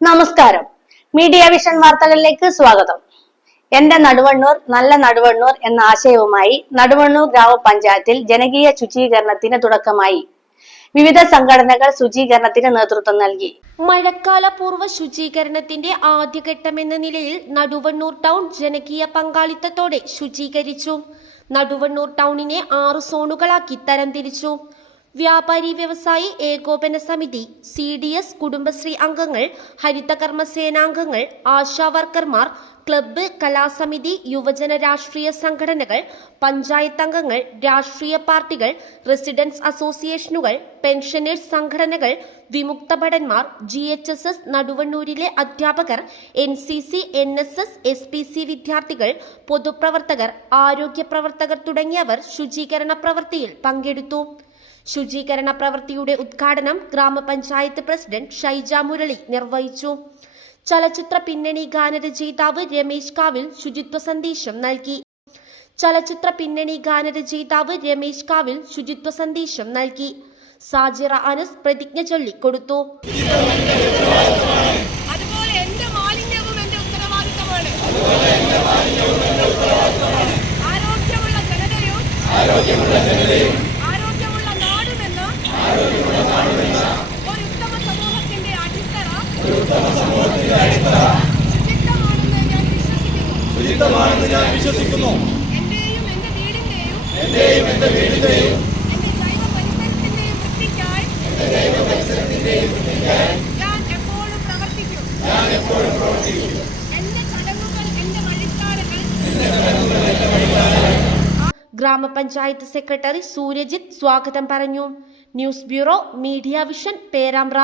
നമസ്കാരം. Media vision വാർത്തകളിലേക്ക് സ്വാഗതം. എന്റെ നടുവണ്ണൂർ നല്ല നടുവണ്ണൂർ എന്ന ആശയവുമായി നടുവണ്ണൂർ ഗ്രാമപഞ്ചായത്തിൽ ജനകീയ ശുചീകരണത്തിന് തുടക്കമായി. വിവിധ സംഘടനകൾ ശുചീകരണത്തിന് നേതൃത്വം നൽകി. മഴക്കാലപൂർവ്വ ശുചീകരണത്തിന്റെ ആദ്യഘട്ടമെന്ന നിലയിൽ നടുവണ്ണൂർ ടൗൺ ജനകീയ പങ്കാളിത്തത്തോടെ ശുചീകരിച്ചു. നടുവണ്ണൂർ ടൗണിനെ 6 സോണുകളാക്കി തരംതിരിച്ചു. വ്യാപാരി വ്യവസായി ഏകോപന സമിതി, CDS കുടുംബശ്രീ അംഗങ്ങൾ, ഹരിതകർമ്മ സേനാംഗങ്ങൾ, ആശാ വർക്കർമാർ, ക്ലബ്ബ്, കലാസമിതി, യുവജന രാഷ്ട്രീയ സംഘടനകൾ, പഞ്ചായത്ത് അംഗങ്ങൾ, രാഷ്ട്രീയ പാർട്ടികൾ, റെസിഡൻസ് അസോസിയേഷനുകൾ, പെൻഷനേഴ്സ് സംഘടനകൾ, വിമുക്ത ഭടന്മാർ, GHSS നടുവണ്ണൂരിലെ അധ്യാപകർ, NCC, NSS, SPC വിദ്യാർത്ഥികൾ, പൊതുപ്രവർത്തകർ, ആരോഗ്യ പ്രവർത്തകർ തുടങ്ങിയവർ ശുചീകരണ പ്രവൃത്തിയിൽ പങ്കെടുത്തു. ശുചീകരണ പ്രവൃത്തിയുടെ ഉദ്ഘാടനം ഗ്രാമപഞ്ചായത്ത് പ്രസിഡന്റ് ഷൈജ മുരളി നിർവഹിച്ചു. ചലച്ചിത്ര പിന്നണി ഗാനരചയിതാവ് രമേശ് കാവിൽ ശുചിത്വ സന്ദേശം നൽകി. സാജിറ അനസ് പ്രതിജ്ഞ ചൊല്ലി കൊടുത്തു. അതുപോലെ എന്റെ മാലിന്യവും എന്റെ ഉത്തരവാദിത്തമാണ്. ആരോഗ്യമുള്ള ജനതയും ആരോഗ്യമുള്ള നാടുമെന്ന ഒരു ഉത്തമ സമൂഹത്തിന്റെ അടിത്തറ ശുചിത്വമാണെന്ന് ഞാൻ വിശ്വസിക്കുന്നു. എന്റെയും എന്റെ വീടിന്റെയും എന്റെ ജൈവ പരിസരത്തിന്റെയും വൃത്തിക്കായി ഞാൻ എപ്പോഴും പ്രവർത്തിക്കും. എന്റെ ചടങ്ങുകൾ എന്റെ വഴിത്താരകൾ. ഗ്രാമപഞ്ചായത്ത് സെക്രട്ടറി സൂര്യജിത്ത് സ്വാഗതം പറഞ്ഞു. News bureau, media vision, Perambra.